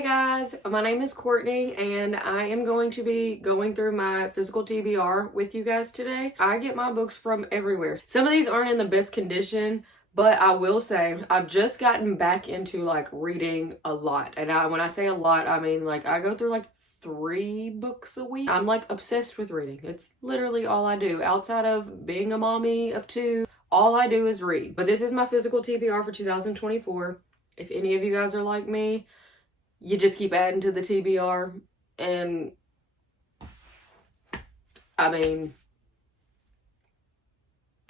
Hey guys, my name is Courtney and I am going to be going through my physical TBR with you guys today. I get my books from everywhere. Some of these aren't in the best condition, but I will say I've just gotten back into like reading a lot. And when I say a lot, I mean like I go through like 3 books a week. I'm like obsessed with reading. It's literally all I do. Outside of being a mommy of 2, all I do is read. But this is my physical TBR for 2024. If any of you guys are like me, you just keep adding to the TBR, and I mean,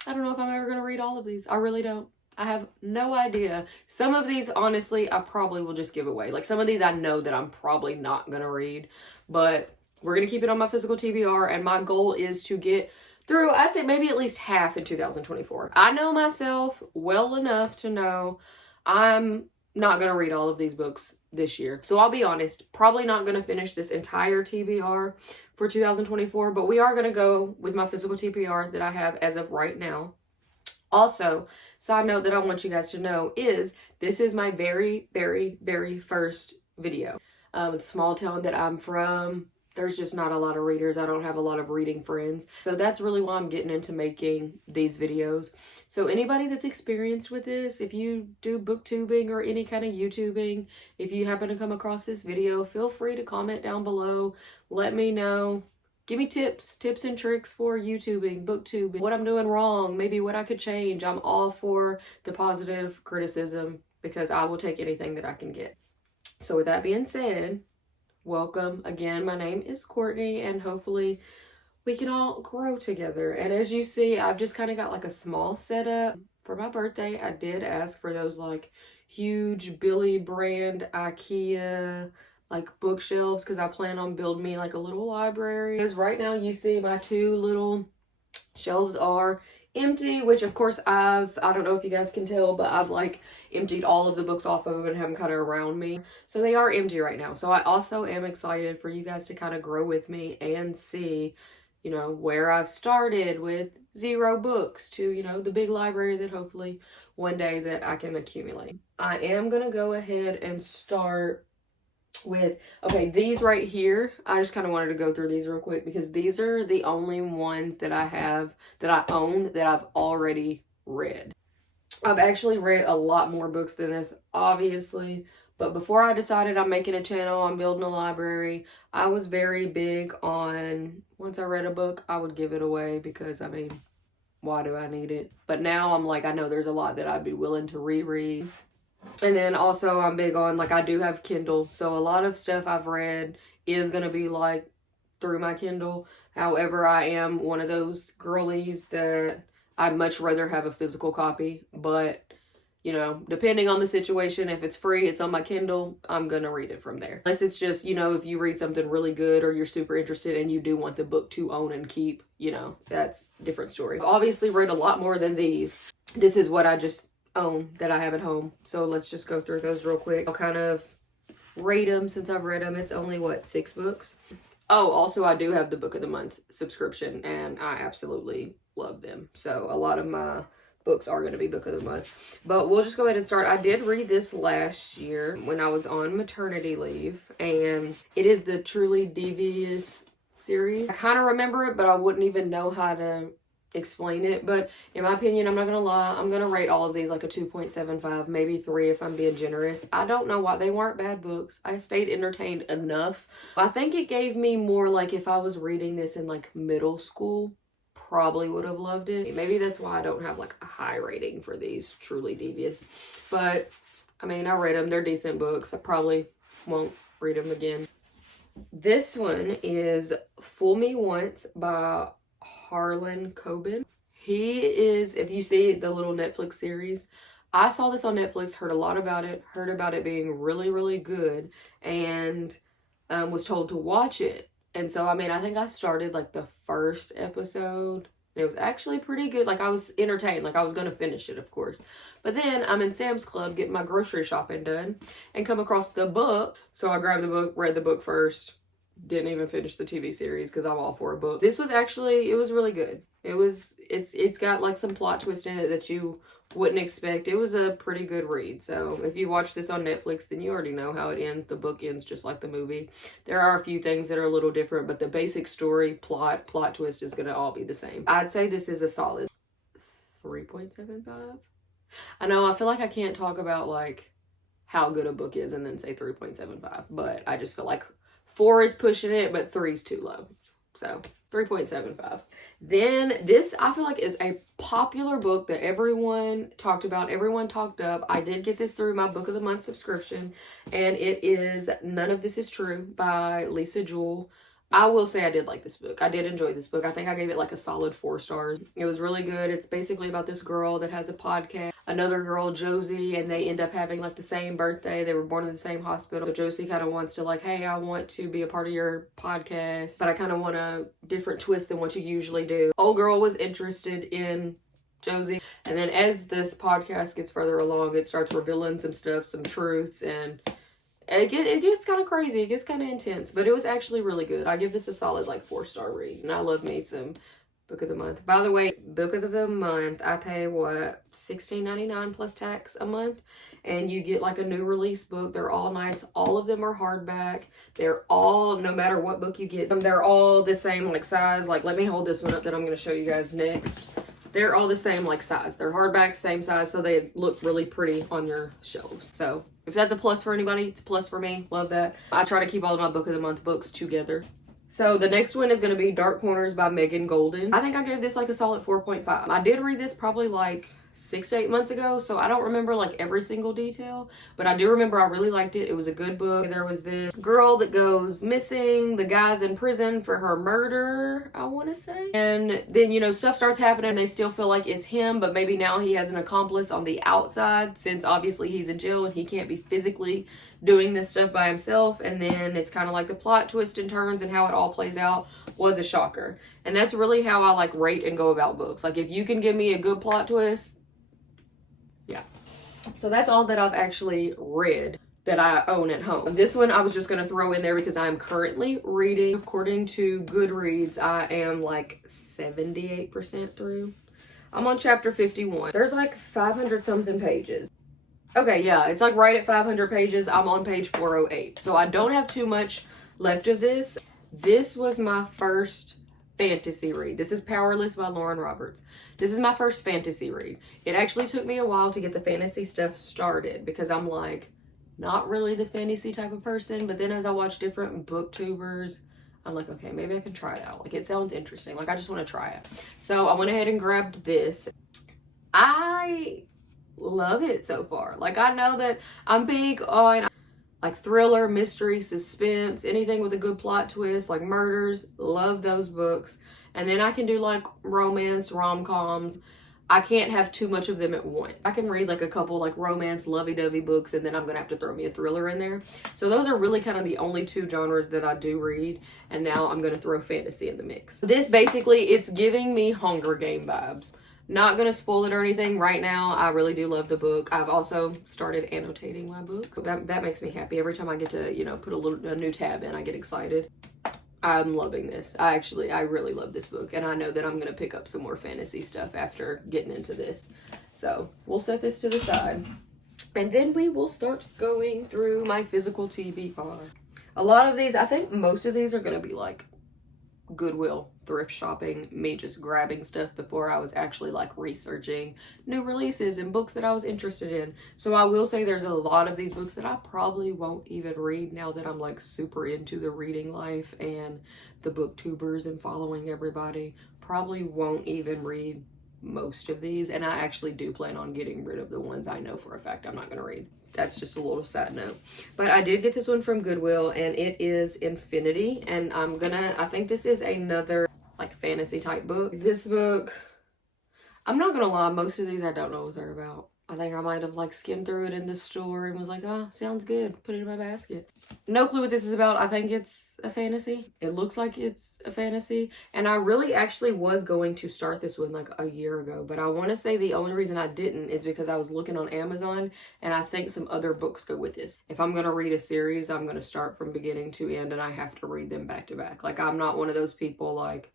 I don't know if I'm ever going to read all of these. I really don't. I have no idea. Some of these, honestly, I probably will just give away. Like some of these I know that I'm probably not going to read, but we're going to keep it on my physical TBR, and my goal is to get through, I'd say maybe at least half in 2024. I know myself well enough to know I'm not going to read all of these books this year. So I'll be honest, probably not going to finish this entire TBR for 2024, but we are going to go with my physical TBR that I have as of right now. Also, side note that I want you guys to know is this is my very, very, very first video. It's a small town that I'm from. There's just not a lot of readers. I don't have a lot of reading friends. So that's really why I'm getting into making these videos. So anybody that's experienced with this, if you do booktubing or any kind of YouTubing, if you happen to come across this video, feel free to comment down below. Let me know. Give me tips and tricks for YouTubing, booktubing, what I'm doing wrong, maybe what I could change. I'm all for the positive criticism because I will take anything that I can get. So with that being said, welcome again. My name is Courtney, and hopefully we can all grow together. And as you see, I've just kind of got like a small setup. For my birthday, I did ask for those like huge Billy brand IKEA like bookshelves because I plan on building me like a little library. Because right now you see my 2 little shelves are empty, which of course I don't know if you guys can tell, but I've like emptied all of the books off of them and have them kind of around me. So they are empty right now. So I also am excited for you guys to kind of grow with me and see, you know, where I've started with 0 books to, you know, the big library that hopefully one day that I can accumulate. I am going to go ahead and start with, okay, these right here. I just kind of wanted to go through these real quick because these are the only ones that I have, that I own, that I've already read. I've actually read a lot more books than this, obviously, but before I decided I'm making a channel, I'm building a library, I was very big on, once I read a book, I would give it away because, I mean, why do I need it? But now I'm like, I know there's a lot that I'd be willing to reread. And then also I'm big on, like, I do have Kindle, so a lot of stuff I've read is going to be like through my Kindle. However, I am one of those girlies that I'd much rather have a physical copy, but you know, depending on the situation, if it's free, it's on my Kindle, I'm going to read it from there. Unless it's just, you know, if you read something really good or you're super interested and you do want the book to own and keep, you know, that's a different story. I've obviously read a lot more than these. This is what I just own that I have at home. So let's just go through those real quick. I'll kind of rate them since I've read them. It's only, what, 6 books? Oh, also I do have the Book of the Month subscription and I absolutely love them. So a lot of my books are going to be Book of the Month. But we'll just go ahead and start. I did read this last year when I was on maternity leave, and it is the Truly Devious series. I kind of remember it, but I wouldn't even know how to explain it. But in my opinion, I'm not gonna lie, I'm gonna rate all of these like a 2.75, maybe 3 if I'm being generous. I don't know why. They weren't bad books. I stayed entertained enough. I think it gave me more, like, if I was reading this in like middle school, probably would have loved it. Maybe that's why I don't have like a high rating for these Truly Devious. But I mean, I read them. They're decent books. I probably won't read them again. This one is Fool Me Once by Harlan Coben. He is, if you see the little Netflix series, I saw this on Netflix, heard a lot about it, heard about it being really, really good, and was told to watch it. And so, I mean, I think I started like the first episode. And it was actually pretty good. Like, I was entertained. Like, I was going to finish it, of course. But then I'm in Sam's Club getting my grocery shopping done and come across the book. So I grabbed the book, read the book first. didn't even finish the TV series because I'm all for a book. This was actually, it was really good. It's got like some plot twist in it that you wouldn't expect. It was a pretty good read. So if you watch this on Netflix, then you already know how it ends. The book ends just like the movie. There are a few things that are a little different, but the basic story, plot twist is going to all be the same. I'd say this is a solid 3.75. I know, I feel like I can't talk about like how good a book is and then say 3.75, but I just feel like 4 is pushing it, but 3 is too low. So 3.75. Then this, I feel like, is a popular book that everyone talked about, everyone talked up. I did get this through my Book of the Month subscription, and it is None of This Is True by Lisa Jewell. I will say I did like this book. I did enjoy this book. I think I gave it like a solid 4 stars. It was really good. It's basically about this girl that has a podcast, another girl, Josie, and they end up having like the same birthday. They were born in the same hospital. So Josie kind of wants to like, hey, I want to be a part of your podcast, but I kind of want a different twist than what you usually do. Old girl was interested in Josie. And then as this podcast gets further along, it starts revealing some stuff, some truths, and it gets kind of crazy. It gets kind of intense, but it was actually really good. I give this a solid like 4-star read, and I love me some Book of the Month. By the way, Book of the Month, I pay what, $16.99 plus tax a month, and you get like a new release book. They're all nice. All of them are hardback. They're all, no matter what book you get, they're all the same like size. Like, let me hold this one up that I'm going to show you guys next. They're all the same like size. They're hardback, same size, so they look really pretty on your shelves. So if that's a plus for anybody, it's a plus for me. Love that. I try to keep all of my Book of the Month books together. So the next one is going to be Dark Corners by Megan Golden. I think I gave this like a solid 4.5. I did read this probably like 6 to 8 months ago, so I don't remember like every single detail, but I do remember I really liked it. It was a good book. There was this girl that goes missing. The guy's in prison for her murder, I want to say. And then, you know, stuff starts happening. They still feel like it's him, but maybe now he has an accomplice on the outside, since obviously he's in jail and he can't be physically doing this stuff by himself. And then it's kind of like the plot twist and turns and how it all plays out was a shocker. And that's really how I like rate and go about books. Like, if you can give me a good plot twist, yeah. So that's all that I've actually read that I own at home. This one I was just going to throw in there because I'm currently reading. According to Goodreads, I am like 78% through. I'm on chapter 51. There's like 500 something pages. Okay, yeah, it's like right at 500 pages. I'm on page 408. So I don't have too much left of this. This was my first fantasy read. This is Powerless by Lauren Roberts. This is my first fantasy read. It actually took me a while to get the fantasy stuff started because I'm like not really the fantasy type of person, but then as I watch different booktubers, I'm like, okay, maybe I can try it out. Like, it sounds interesting. Like, I just want to try it. So I went ahead and grabbed this. I love it so far. Like, I know that I'm big on like thriller, mystery, suspense, anything with a good plot twist, like murders. Love those books. And then I can do like romance, rom-coms. I can't have too much of them at once. I can read like a couple like romance, lovey-dovey books, and then I'm gonna have to throw me a thriller in there. So those are really kind of the only 2 genres that I do read. And now I'm gonna throw fantasy in the mix. This basically, it's giving me Hunger Game vibes. Not gonna spoil it or anything right now. I really do love the book. I've also started annotating my book. So that makes me happy. Every time I get to, you know, put a new tab in, I get excited. I'm loving this. I really love this book, and I know that I'm gonna pick up some more fantasy stuff after getting into this. So we'll set this to the side, and then we will start going through my physical TBR. A lot of these, I think most of these are gonna be like Goodwill, thrift shopping, me just grabbing stuff before I was actually like researching new releases and books that I was interested in. So I will say there's a lot of these books that I probably won't even read now that I'm like super into the reading life and the booktubers and following everybody. Probably won't even read most of these, and I actually do plan on getting rid of the ones I know for a fact I'm not going to read. That's just a little side note. But I did get this one from Goodwill, and it is Infinity, and I think this is another like fantasy type book. This book, I'm not gonna lie, most of these I don't know what they're about. I think I might have like skimmed through it in the store and was like, oh, sounds good. Put it in my basket. No clue what this is about. I think it's a fantasy. It looks like it's a fantasy. And I really actually was going to start this one like a year ago. But I want to say the only reason I didn't is because I was looking on Amazon and I think some other books go with this. If I'm going to read a series, I'm going to start from beginning to end and I have to read them back to back. Like I'm not one of those people like,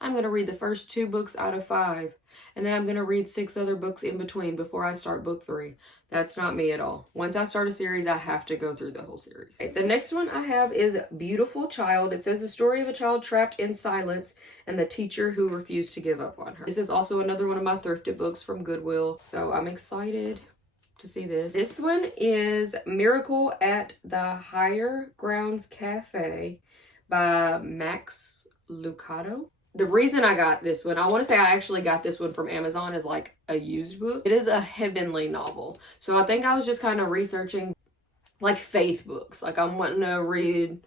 I'm going to read the first 2 books out of 5, and then I'm going to read 6 other books in between before I start book 3. That's not me at all. Once I start a series, I have to go through the whole series. Okay, the next one I have is Beautiful Child. It says the story of a child trapped in silence and the teacher who refused to give up on her. This is also another one of my thrifted books from Goodwill, so I'm excited to see this. This one is Miracle at the Higher Grounds Cafe by Max Lucado. The reason I got this one, I want to say I actually got this one from Amazon as like a used book. It is a heavenly novel. So I think I was just kind of researching like faith books. Like I'm wanting to read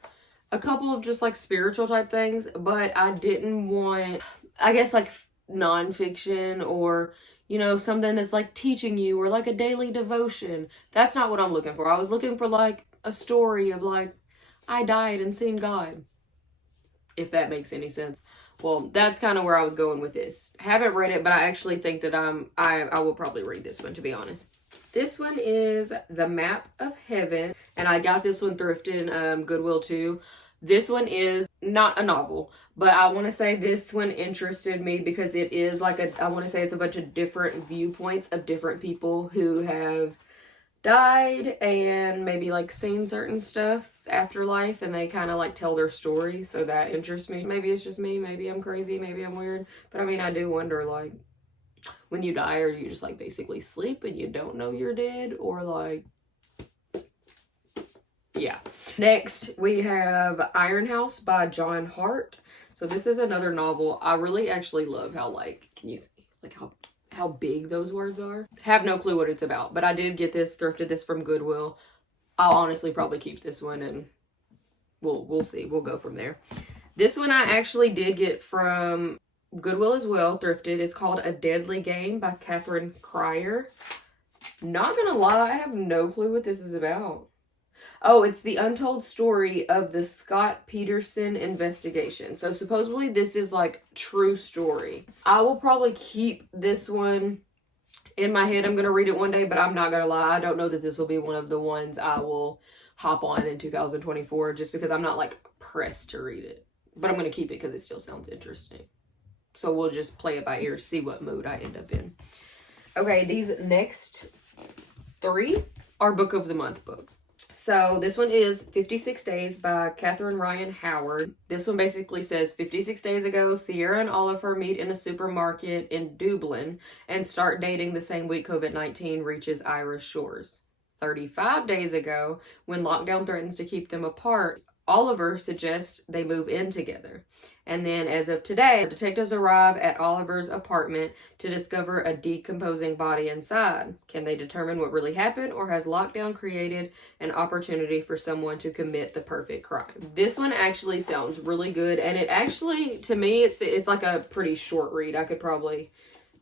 a couple of just like spiritual type things, but I didn't want, I guess like nonfiction or, you know, something that's like teaching you or like a daily devotion. That's not what I'm looking for. I was looking for like a story of like, I died and seen God. If that makes any sense. Well, that's kind of where I was going with this. Haven't read it, but I actually think that I will probably read this one, to be honest. This one is The Map of Heaven, and I got this one thrifted in Goodwill too. This one is not a novel, but I want to say this one interested me because it is like I want to say it's a bunch of different viewpoints of different people who have died and maybe like seen certain stuff afterlife, and they kind of like tell their story, so that interests me. Maybe it's just me, maybe I'm crazy, maybe I'm weird, but I mean I do wonder like when you die, or you just like basically sleep and you don't know you're dead, or like yeah. Next we have Iron House by John Hart. So this is another novel. I really actually love how like, can you see like how big those words are? Have no clue what it's about, but I did get this, thrifted this from Goodwill. I'll honestly probably keep this one and we'll see. We'll go from there. This one I actually did get from Goodwill as well, thrifted. It's called A Deadly Game by Catherine Cryer. Not gonna lie, I have no clue what this is about. Oh, it's the untold story of the Scott Peterson investigation. So supposedly this is like true story. I will probably keep this one in my head. I'm going to read it one day, but I'm not going to lie. I don't know that this will be one of the ones I will hop on in 2024 just because I'm not like pressed to read it. But I'm going to keep it because it still sounds interesting. So we'll just play it by ear, see what mood I end up in. Okay, these next 3 are Book of the Month books. So this one is 56 Days by Catherine Ryan Howard. This one basically says 56 days ago, Sierra and Oliver meet in a supermarket in Dublin and start dating the same week COVID-19 reaches Irish shores. 35 days ago, when lockdown threatens to keep them apart, Oliver suggests they move in together. And then as of today, detectives arrive at Oliver's apartment to discover a decomposing body inside. Can they determine what really happened, or has lockdown created an opportunity for someone to commit the perfect crime? This one actually sounds really good, and it actually, to me, it's like a pretty short read. I could probably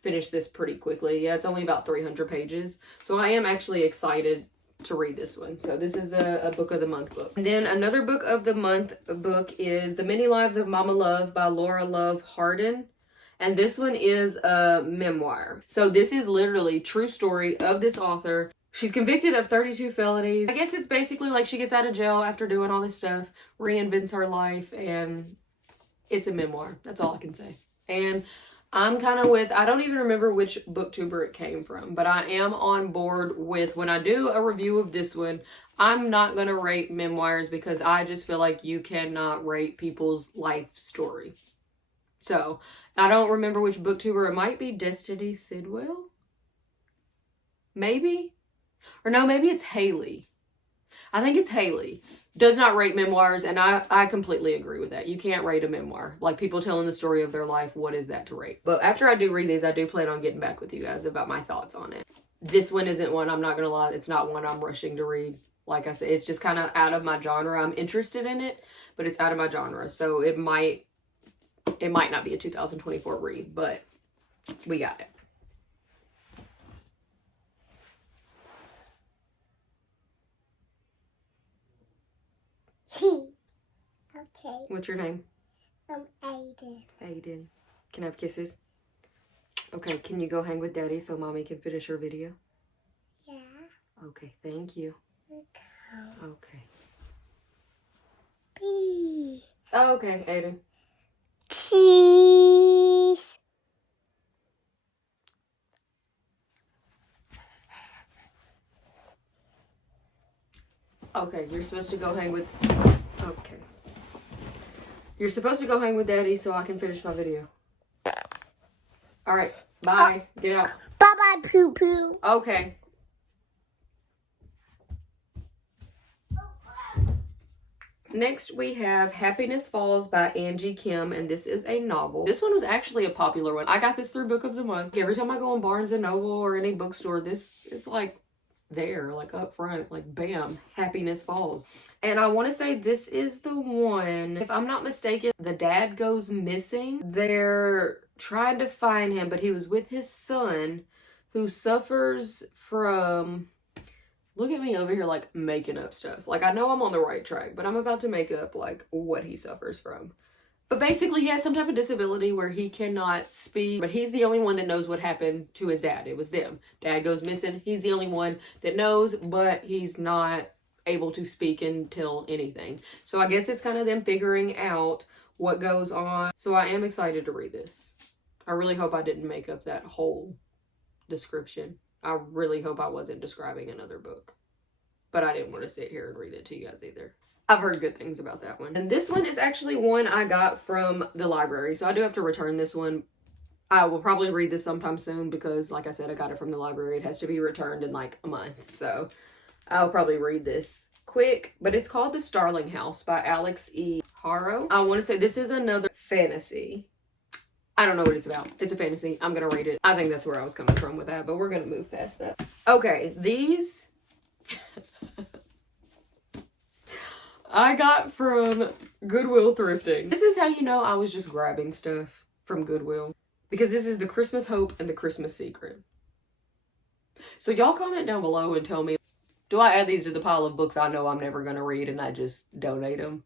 finish this pretty quickly. Yeah, it's only about 300 pages. So I am actually excited to read this one. So this is a Book of the Month book. And then another Book of the Month book is The Many Lives of Mama Love by Laura Love Hardin. And this one is a memoir. So this is literally true story of this author. She's convicted of 32 felonies. I guess it's basically like she gets out of jail after doing all this stuff, reinvents her life, and it's a memoir. That's all I can say. And I'm kind of with, I don't even remember which booktuber it came from, but I am on board with, when I do a review of this one, I'm not going to rate memoirs because I just feel like you cannot rate people's life story. So, I don't remember which booktuber. It might be Destiny Sidwell? Maybe? Or no, maybe it's Haley. I think it's Haley. Does not rate memoirs, and I completely agree with that. You can't rate a memoir. Like, people telling the story of their life, what is that to rate? But after I do read these, I do plan on getting back with you guys about my thoughts on it. This one isn't one, I'm not going to lie, it's not one I'm rushing to read. Like I said, it's just kind of out of my genre. I'm interested in it, but it's out of my genre. So it might not be a 2024 read, but we got it. T. Okay. What's your name? Aiden. Aiden. Can I have kisses? Okay, can you go hang with Daddy so Mommy can finish her video? Yeah. Okay, thank you. Okay. Okay. B. Okay, Aiden. Cheese. Okay, you're supposed to go hang with... Okay. You're supposed to go hang with Daddy so I can finish my video. Alright, bye. Get out. Bye-bye, poo-poo. Okay. Next, we have Happiness Falls by Angie Kim, and this is a novel. This one was actually a popular one. I got this through Book of the Month. Every time I go on Barnes & Noble or any bookstore, this is like there, like up front, like bam, Happiness Falls. And I want to say this is the one, if I'm not mistaken, the dad goes missing. They're trying to find him, but he was with his son who suffers from... Look at me over here, like, making up stuff. Like, I know I'm on the right track, but I'm about to make up, like, what he suffers from. But basically, he has some type of disability where he cannot speak, but he's the only one that knows what happened to his dad. It was them. Dad goes missing. He's the only one that knows, but he's not able to speak and tell anything. So I guess it's kind of them figuring out what goes on. So I am excited to read this. I really hope I didn't make up that whole description. I really hope I wasn't describing another book. But I didn't want to sit here and read it to you guys either. I've heard good things about that one. And this one is actually one I got from the library. So I do have to return this one. I will probably read this sometime soon because, like I said, I got it from the library. It has to be returned in like a month. So I'll probably read this quick. But it's called The Starling House by Alex E. Haro. I want to say this is another fantasy. I don't know what it's about. It's a fantasy. I'm going to read it. I think that's where I was coming from with that, but we're going to move past that. Okay, these I got from Goodwill thrifting. This is how you know I was just grabbing stuff from Goodwill, because this is The Christmas Hope and The Christmas Secret. So y'all comment down below and tell me, do I add these to the pile of books I know I'm never going to read and I just donate them?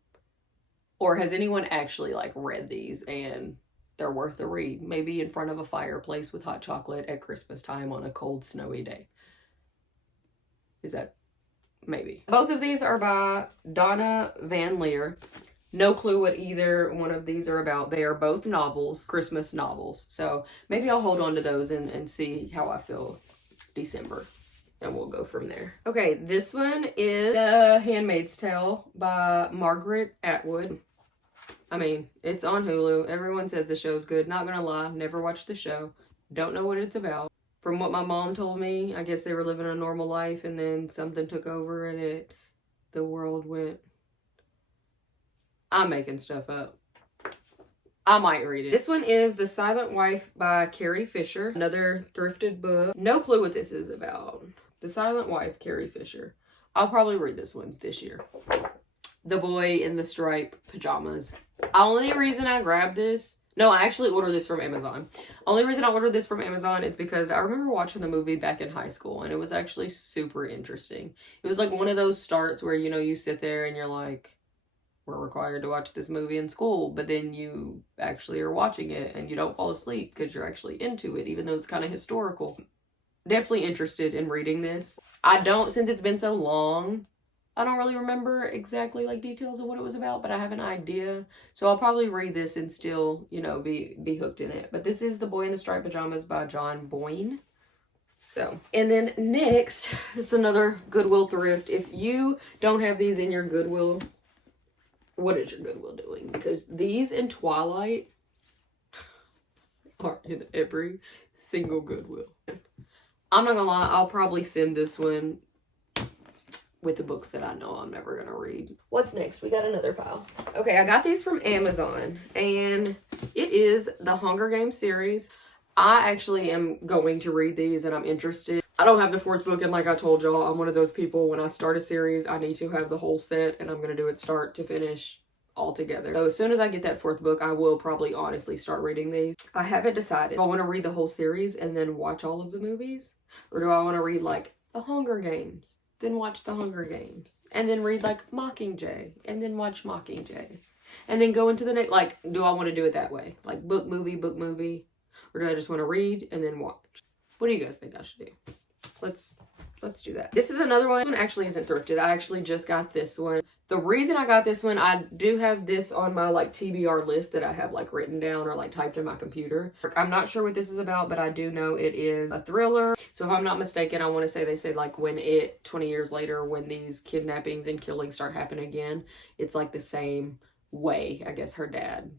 Or has anyone actually like read these and they're worth the read? Maybe in front of a fireplace with hot chocolate at Christmas time on a cold, snowy day. Is that... maybe. Both of these are by Donna Van Leer. No clue what either one of these are about. They are both novels, Christmas novels. So maybe I'll hold on to those and see how I feel December. And we'll go from there. Okay, this one is The Handmaid's Tale by Margaret Atwood. I mean, it's on Hulu. Everyone says the show's good. Not gonna lie, never watched the show. Don't know what it's about. From what my mom told me, I guess they were living a normal life and then something took over and the world went... I'm making stuff up. I might read it. This one is The Silent Wife by Carrie Fisher. Another thrifted book. No clue what this is about. The Silent Wife, Carrie Fisher. I'll probably read this one this year. The Boy in the Striped Pajamas. Only reason I grabbed this... no, I actually ordered this from Amazon. Only reason I ordered this from Amazon is because I remember watching the movie back in high school and it was actually super interesting. It was like one of those starts where, you know, you sit there and you're like, we're required to watch this movie in school, but then you actually are watching it and you don't fall asleep because you're actually into it, even though it's kind of historical. Definitely interested in reading this. I don't, since it's been so long, I don't really remember exactly like details of what it was about, but I have an idea. So I'll probably read this and still, you know, be hooked in it. But this is The Boy in the Striped Pajamas by John Boyne. So, and then next, this is another Goodwill thrift. If you don't have these in your Goodwill, what is your Goodwill doing? Because these and Twilight are in every single Goodwill. I'm not gonna lie, I'll probably send this one with the books that I know I'm never gonna read. What's next? We got another pile. Okay, I got these from Amazon, and it is the Hunger Games series. I actually am going to read these, and I'm interested. I don't have the fourth book, and like I told y'all, I'm one of those people, when I start a series, I need to have the whole set, and I'm gonna do it start to finish all together. So as soon as I get that fourth book, I will probably honestly start reading these. I haven't decided if I want to read the whole series and then watch all of the movies, or do I want to read like the Hunger Games, then watch The Hunger Games. And then read like Mockingjay. And then watch Mockingjay. And then go into the next, like, do I want to do it that way? Like book, movie, book, movie? Or do I just want to read and then watch? What do you guys think I should do? Let's do that. This is another one. This one actually isn't thrifted. I actually just got this one. The reason I got this one, I do have this on my like TBR list that I have like written down or like typed in my computer. I'm not sure what this is about, but I do know it is a thriller. So if I'm not mistaken, I want to say they said like when 20 years later, when these kidnappings and killings start happening again, it's like the same way, I guess her dad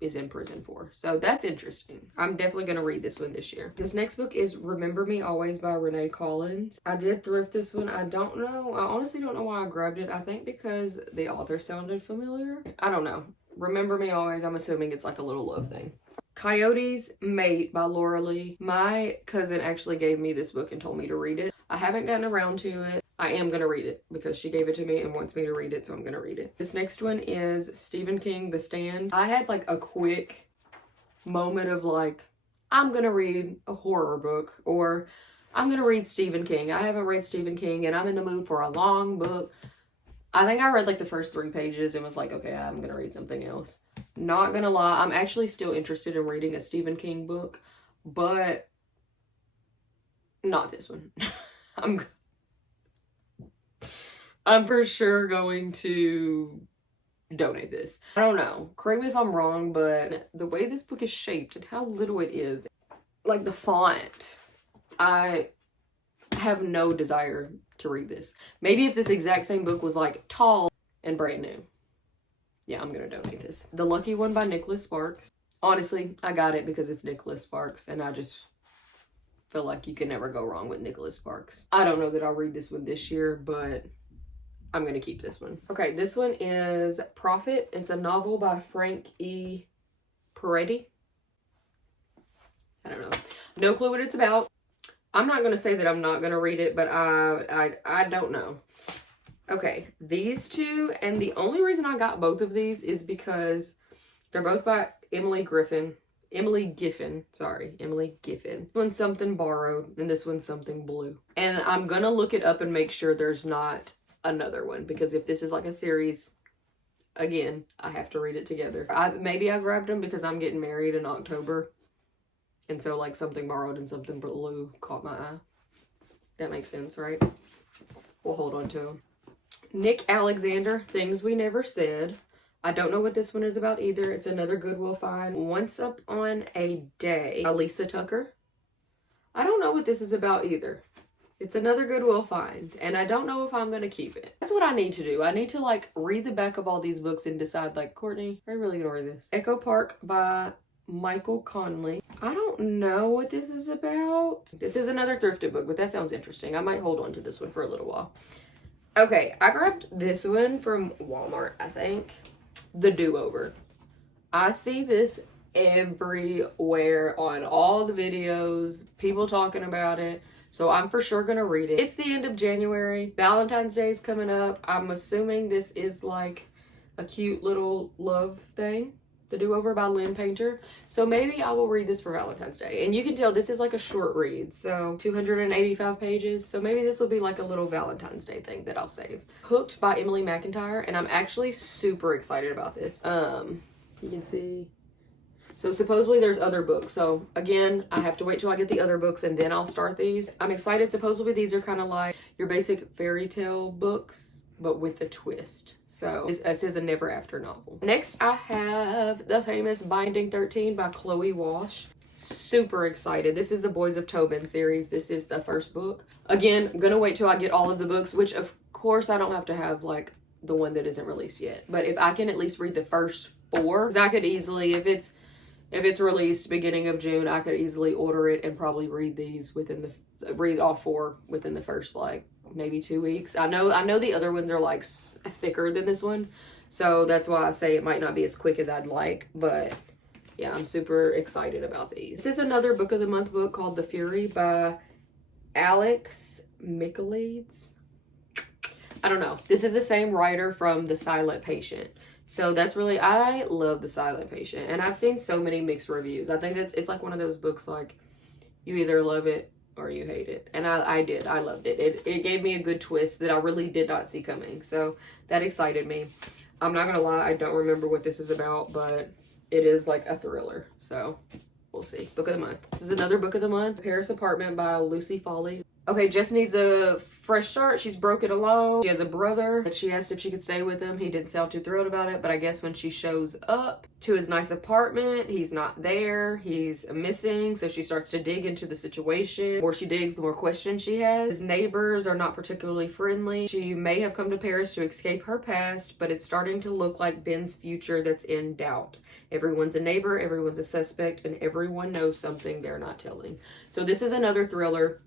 is in prison for. So that's interesting. I'm definitely going to read this one this year. This next book is Remember Me Always by Renee Collins. I did thrift this one. I don't know. I honestly don't know why I grabbed it. I think because the author sounded familiar. I don't know. Remember Me Always. I'm assuming it's like a little love thing. Coyote's Mate by Laura Lee. My cousin actually gave me this book and told me to read it. I haven't gotten around to it. I am going to read it because she gave it to me and wants me to read it, so I'm going to read it. This next one is Stephen King, The Stand. I had like a quick moment of like, I'm going to read a horror book or I'm going to read Stephen King. I haven't read Stephen King and I'm in the mood for a long book. I think I read like the first 3 pages and was like, okay, I'm going to read something else. Not going to lie, I'm actually still interested in reading a Stephen King book, but not this one. I'm for sure going to donate this. I don't know. Correct me if I'm wrong, but the way this book is shaped and how little it is, like the font, I have no desire to read this. Maybe if this exact same book was like tall and brand new. Yeah, I'm going to donate this. The Lucky One by Nicholas Sparks. Honestly, I got it because it's Nicholas Sparks and I just feel like you can never go wrong with Nicholas Sparks. I don't know that I'll read this one this year, but I'm going to keep this one. Okay, this one is Prophet. It's a novel by Frank E. Peretti. I don't know. No clue what it's about. I'm not going to say that I'm not going to read it, but I don't know. Okay, these two, and the only reason I got both of these is because they're both by Emily Giffin. This one's Something Borrowed, and this one's Something Blue. And I'm going to look it up and make sure there's not another one, because if this is like a series, again, I have to read it together. Maybe I grabbed them because I'm getting married in October, and so like Something Borrowed and Something Blue caught my eye. That makes sense, right? We'll hold on to them. Nick Alexander, Things We Never Said. I don't know what this one is about either. It's another Goodwill find. Once Upon a Day by Lisa Tucker. I don't know what this is about either. It's another Goodwill find, and I don't know if I'm going to keep it. That's what I need to do. I need to, like, read the back of all these books and decide, like, Courtney, are you really going to read this? Echo Park by Michael Conley. I don't know what this is about. This is another thrifted book, but that sounds interesting. I might hold on to this one for a little while. Okay, I grabbed this one from Walmart, I think. The Do-Over. I see this everywhere on all the videos, people talking about it. So I'm for sure going to read it. It's the end of January. Valentine's Day is coming up. I'm assuming this is like a cute little love thing. The Do-Over by Lynn Painter. So maybe I will read this for Valentine's Day. And you can tell this is like a short read. So 285 pages. So maybe this will be like a little Valentine's Day thing that I'll save. Hooked by Emily McIntyre. And I'm actually super excited about this. You can see. So supposedly there's other books. So again, I have to wait till I get the other books and then I'll start these. I'm excited. Supposedly these are kind of like your basic fairy tale books, but with a twist. So this is a never after novel. Next, I have the famous Binding 13 by Chloe Walsh. Super excited. This is the Boys of Tobin series. This is the first book. Again, I'm gonna wait till I get all of the books, which of course I don't have to have like the one that isn't released yet. But if I can at least read the first 4, because I could easily, if it's released beginning of June, I could easily order it and probably read these read all 4 within the first like maybe 2 weeks. I know the other ones are like thicker than this one, so that's why I say it might not be as quick as I'd like, but yeah, I'm super excited about these. This is another book of the month book called The Fury by Alex Michaelides. I don't know. This is the same writer from The Silent Patient. So that's really, I love The Silent Patient, and I've seen so many mixed reviews. I think it's like one of those books like you either love it or you hate it. And I did. I loved it. It gave me a good twist that I really did not see coming. So that excited me. I'm not going to lie. I don't remember what this is about, but it is like a thriller. So we'll see. Book of the month. This is another book of the month. Paris Apartment by Lucy Foley. Okay, Jess needs a fresh start. She's broken alone. She has a brother that she asked if she could stay with him. He didn't sound too thrilled about it, but I guess when she shows up to his nice apartment, he's not there. He's missing, so she starts to dig into the situation. The more she digs, the more questions she has. His neighbors are not particularly friendly. She may have come to Paris to escape her past, but it's starting to look like Ben's future that's in doubt. Everyone's a neighbor, everyone's a suspect, and everyone knows something they're not telling. So this is another thriller.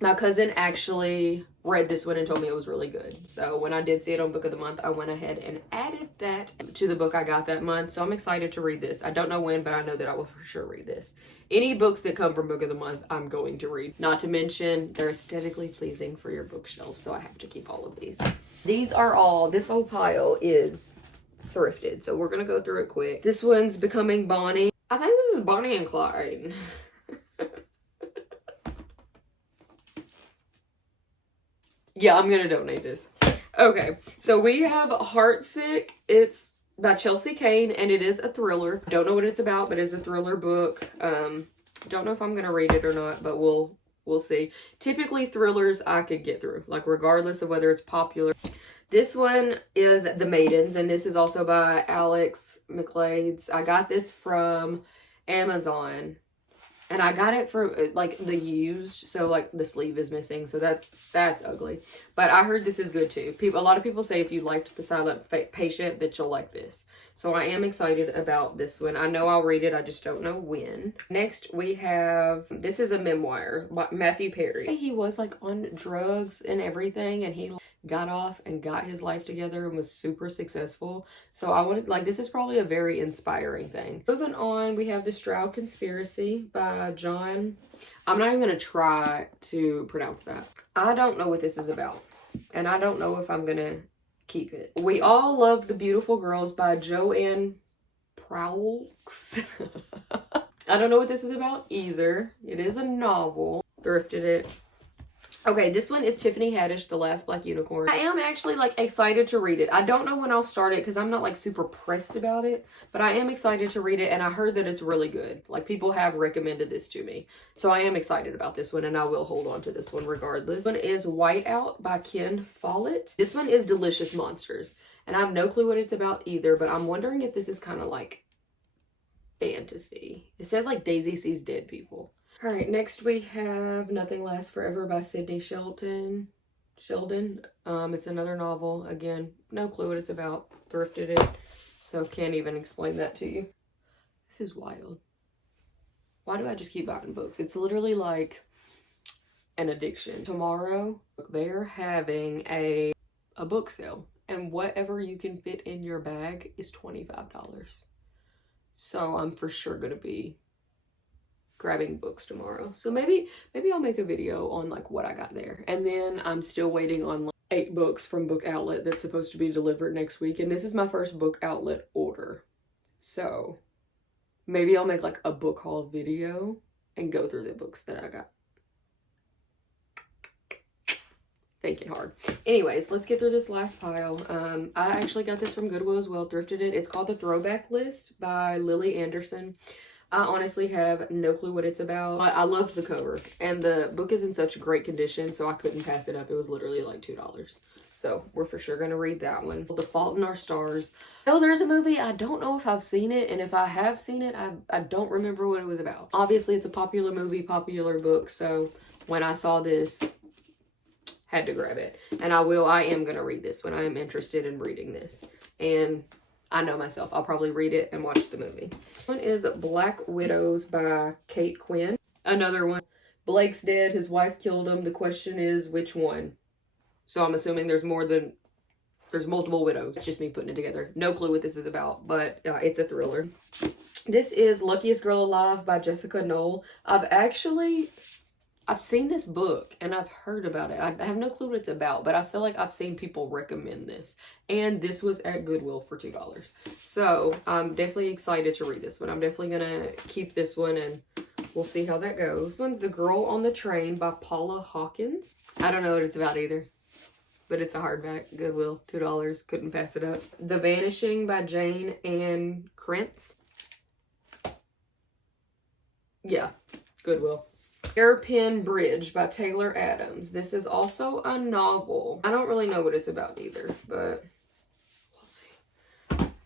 My cousin actually read this one and told me it was really good. So when I did see it on Book of the Month, I went ahead and added that to the book I got that month. So I'm excited to read this. I don't know when, but I know that I will for sure read this. Any books that come from Book of the Month, I'm going to read. Not to mention, they're aesthetically pleasing for your bookshelf. So I have to keep all of these. These are all, this whole pile is thrifted. So we're going to go through it quick. This one's Becoming Bonnie. I think this is Bonnie and Clyde. Yeah, I'm gonna donate this. Okay, so we have Heartsick. It's by Chelsea Kane, and it is a thriller. Don't know what it's about, but it's a thriller book. Don't know if I'm gonna read it or not, but we'll see. Typically, thrillers I could get through, like regardless of whether it's popular. This one is The Maidens, and this is also by Alex McLeod's. I got this from Amazon. And I got it for like the used, so like the sleeve is missing, so that's ugly. But I heard this is good too. A lot of people say if you liked The Silent Patient that you'll like this. So I am excited about this one. I know I'll read it, I just don't know when. Next we have, this is a memoir by Matthew Perry. He was like on drugs and everything, and he got off and got his life together and was super successful. So I wanted, like, this is probably a very inspiring thing. Moving on, we have The Stroud Conspiracy by John. I'm not even gonna try to pronounce that. I don't know what this is about, and I don't know if I'm gonna keep it. We All Love the Beautiful Girls by Joanne Prowls. I don't know what this is about either. It is a novel. Thrifted it. Okay, this one is Tiffany Haddish, The Last Black Unicorn. I am actually like excited to read it. I don't know when I'll start it because I'm not like super pressed about it, but I am excited to read it, and I heard that it's really good. Like, people have recommended this to me. So I am excited about this one, and I will hold on to this one regardless. This one is Whiteout by Ken Follett. This one is Delicious Monsters, and I have no clue what it's about either, but I'm wondering if this is kind of like fantasy. It says like Daisy Sees Dead People. All right, next we have Nothing Lasts Forever by Sydney Sheldon. It's another novel. Again, no clue what it's about. Thrifted it, so can't even explain that to you. This is wild. Why do I just keep buying books? It's literally like an addiction. Tomorrow, they're having a book sale, and whatever you can fit in your bag is $25. So I'm for sure gonna be grabbing books tomorrow. So maybe I'll make a video on like what I got there. And then I'm still waiting on like 8 books from Book Outlet that's supposed to be delivered next week. And this is my first Book Outlet order. So maybe I'll make like a book haul video and go through the books that I got. Thinking hard. Anyways, let's get through this last pile. I actually got this from Goodwill as well, thrifted it. It's called The Throwback List by Lily Anderson. I honestly have no clue what it's about. I loved the cover, and the book is in such great condition, so I couldn't pass it up. It was literally like $2. So we're for sure going to read that one. The Fault in Our Stars. Oh, there's a movie. I don't know if I've seen it, and if I have seen it, I don't remember what it was about. Obviously, it's a popular movie, popular book, so when I saw this, had to grab it. And I am going to read this one. I am interested in reading this. And I know myself. I'll probably read it and watch the movie. One is Black Widows by Kate Quinn. Another one. Blake's dead. His wife killed him. The question is, which one? So I'm assuming there's multiple widows. It's just me putting it together. No clue what this is about, but it's a thriller. This is Luckiest Girl Alive by Jessica Knoll. I've seen this book and I've heard about it. I have no clue what it's about, but I feel like I've seen people recommend this. And this was at Goodwill for $2. So I'm definitely excited to read this one. I'm definitely going to keep this one and we'll see how that goes. This one's The Girl on the Train by Paula Hawkins. I don't know what it's about either, but it's a hardback. Goodwill, $2. Couldn't pass it up. The Vanishing by Jane Ann Krentz. Yeah, Goodwill. Hairpin Bridge by Taylor Adams. This is also a novel. I don't really know what it's about either, but we'll see.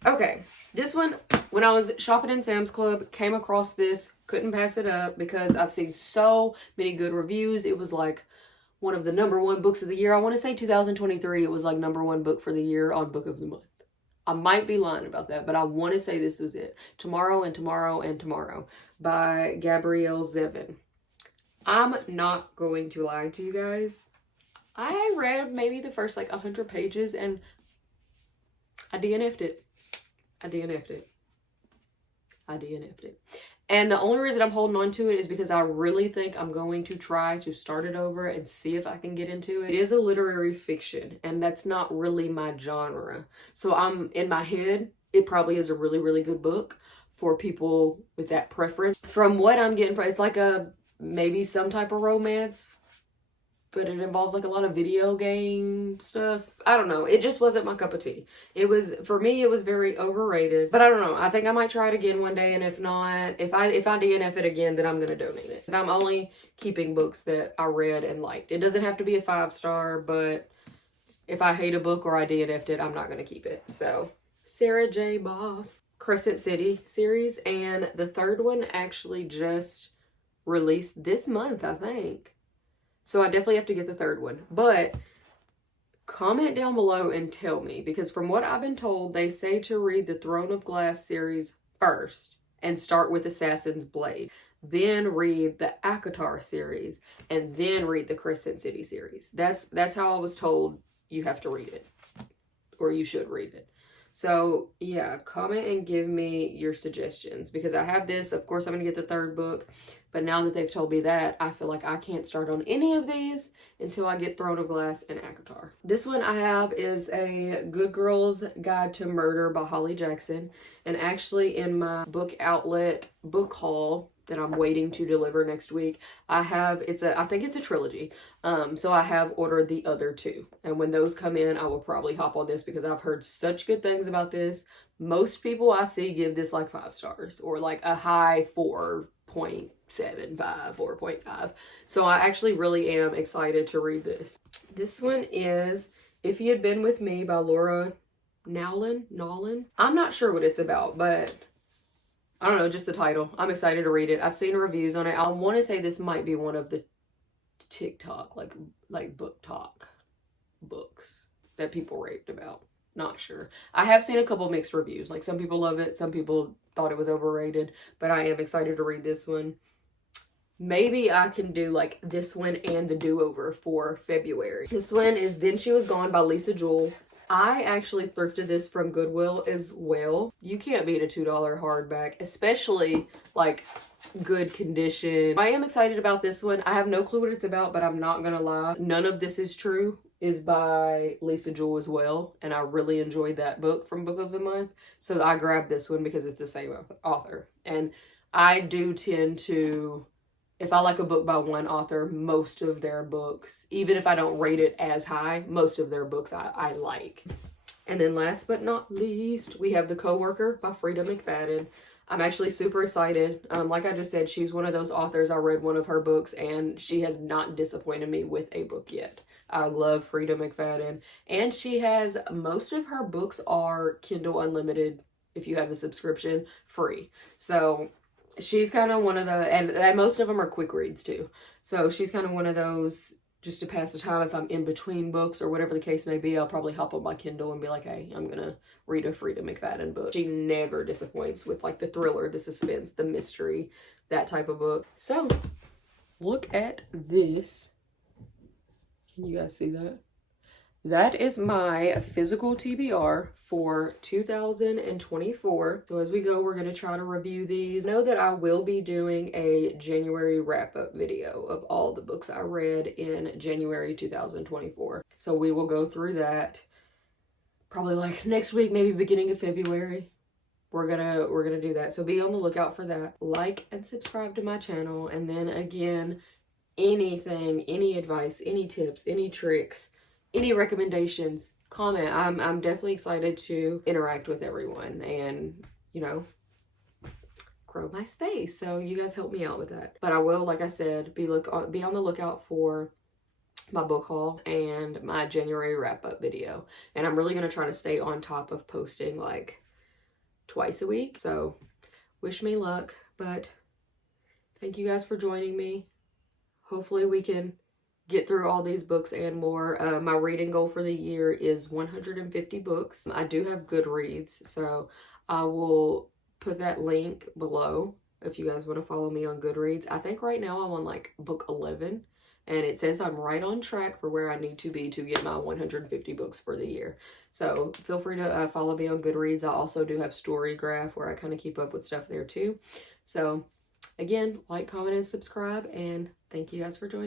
Okay, this one, when I was shopping in Sam's Club, came across this, couldn't pass it up because I've seen so many good reviews. It was like one of the #1 books of the year. I want to say 2023, it was like #1 book for the year on Book of the Month. I might be lying about that, but I want to say this was it. Tomorrow and Tomorrow and Tomorrow by Gabrielle Zevin. I'm not going to lie to you guys. I read maybe the first like 100 pages and I DNF'd it. I DNF'd it. And the only reason I'm holding on to it is because I really think I'm going to try to start it over and see if I can get into it. It is a literary fiction, and that's not really my genre. So I'm in my head, it probably is a really, really good book for people with that preference. From what I'm getting from, it's like maybe some type of romance, but it involves like a lot of video game stuff. I don't know. It just wasn't my cup of tea. It was, for me, it was very overrated. But I don't know. I think I might try it again one day. And if not, if I DNF it again, then I'm going to donate it. Because I'm only keeping books that I read and liked. It doesn't have to be a 5-star, but if I hate a book or I DNF'd it, I'm not going to keep it. So, Sarah J. Boss, Crescent City series. And the third one actually just released this month, I think. So I definitely have to get the third one. But comment down below and tell me, because from what I've been told, they say to read the Throne of Glass series first and start with Assassin's Blade. Then read the ACOTAR series and then read the Crescent City series. That's how I was told you have to read it, or you should read it. So yeah, comment and give me your suggestions, because I have this. Of course, I'm going to get the third book, but now that they've told me that, I feel like I can't start on any of these until I get Throne of Glass and ACOTAR. This one I have is a Good Girl's Guide to Murder by Holly Jackson. And actually in my book outlet book haul that I'm waiting to deliver next week, I think it's a trilogy. So I have ordered the other two. And when those come in, I will probably hop on this because I've heard such good things about this. Most people I see give this like 5 stars or like a high 4.75, 4.5. So I actually really am excited to read this. This one is If He Had Been With Me by Laura Nowlin. I'm not sure what it's about, but I don't know, just the title. I'm excited to read it. I've seen reviews on it. I want to say this might be one of the TikTok, like book talk books that people raved about. Not sure. I have seen a couple mixed reviews. Like some people love it, some people thought it was overrated, but I am excited to read this one. Maybe I can do like this one and the do-over for February. This one is Then She Was Gone by Lisa Jewell. I actually thrifted this from Goodwill as well. You can't beat a $2 hardback, especially like good condition. I am excited about this one. I have no clue what it's about, but I'm not gonna lie. None of This Is True is by Lisa Jewell as well, and I really enjoyed that book from Book of the Month. So I grabbed this one because it's the same author. And I do tend to, if I like a book by one author, most of their books, even if I don't rate it as high, most of their books I like. And then last but not least, we have The Coworker by Frida McFadden. I'm actually super excited. Like I just said, she's one of those authors. I read one of her books and she has not disappointed me with a book yet. I love Frida McFadden. And she has, most of her books are Kindle Unlimited, if you have the subscription, free. So she's kind of one of the, and most of them are quick reads too. So she's kind of one of those, just to pass the time, if I'm in between books or whatever the case may be, I'll probably hop on my Kindle and be like, hey, I'm going to read a Frida McFadden book. She never disappoints with like the thriller, the suspense, the mystery, that type of book. So look at this. Can you guys see that? That is my physical TBR for 2024. So as we go, we're going to try to review these. Know that I will be doing a January wrap-up video of all the books I read in January 2024. So we will go through that probably like next week, maybe beginning of February. we're gonna do that. So be on the lookout for that. Like and subscribe to my channel. And then again, anything, any advice, any tips, any tricks, any recommendations, comment. I'm definitely excited to interact with everyone and, you know, grow my space. So you guys help me out with that. But I will, like I said, be on the lookout for my book haul and my January wrap-up video. And I'm really gonna try to stay on top of posting like twice a week. So wish me luck, but thank you guys for joining me. Hopefully we can get through all these books and more. My reading goal for the year is 150 books. I do have Goodreads, so I will put that link below if you guys want to follow me on Goodreads. I think right now I'm on like book 11, and it says I'm right on track for where I need to be to get my 150 books for the year. So feel free to follow me on Goodreads. I also do have Storygraph where I kind of keep up with stuff there too. So again, like, comment, and subscribe, and thank you guys for joining.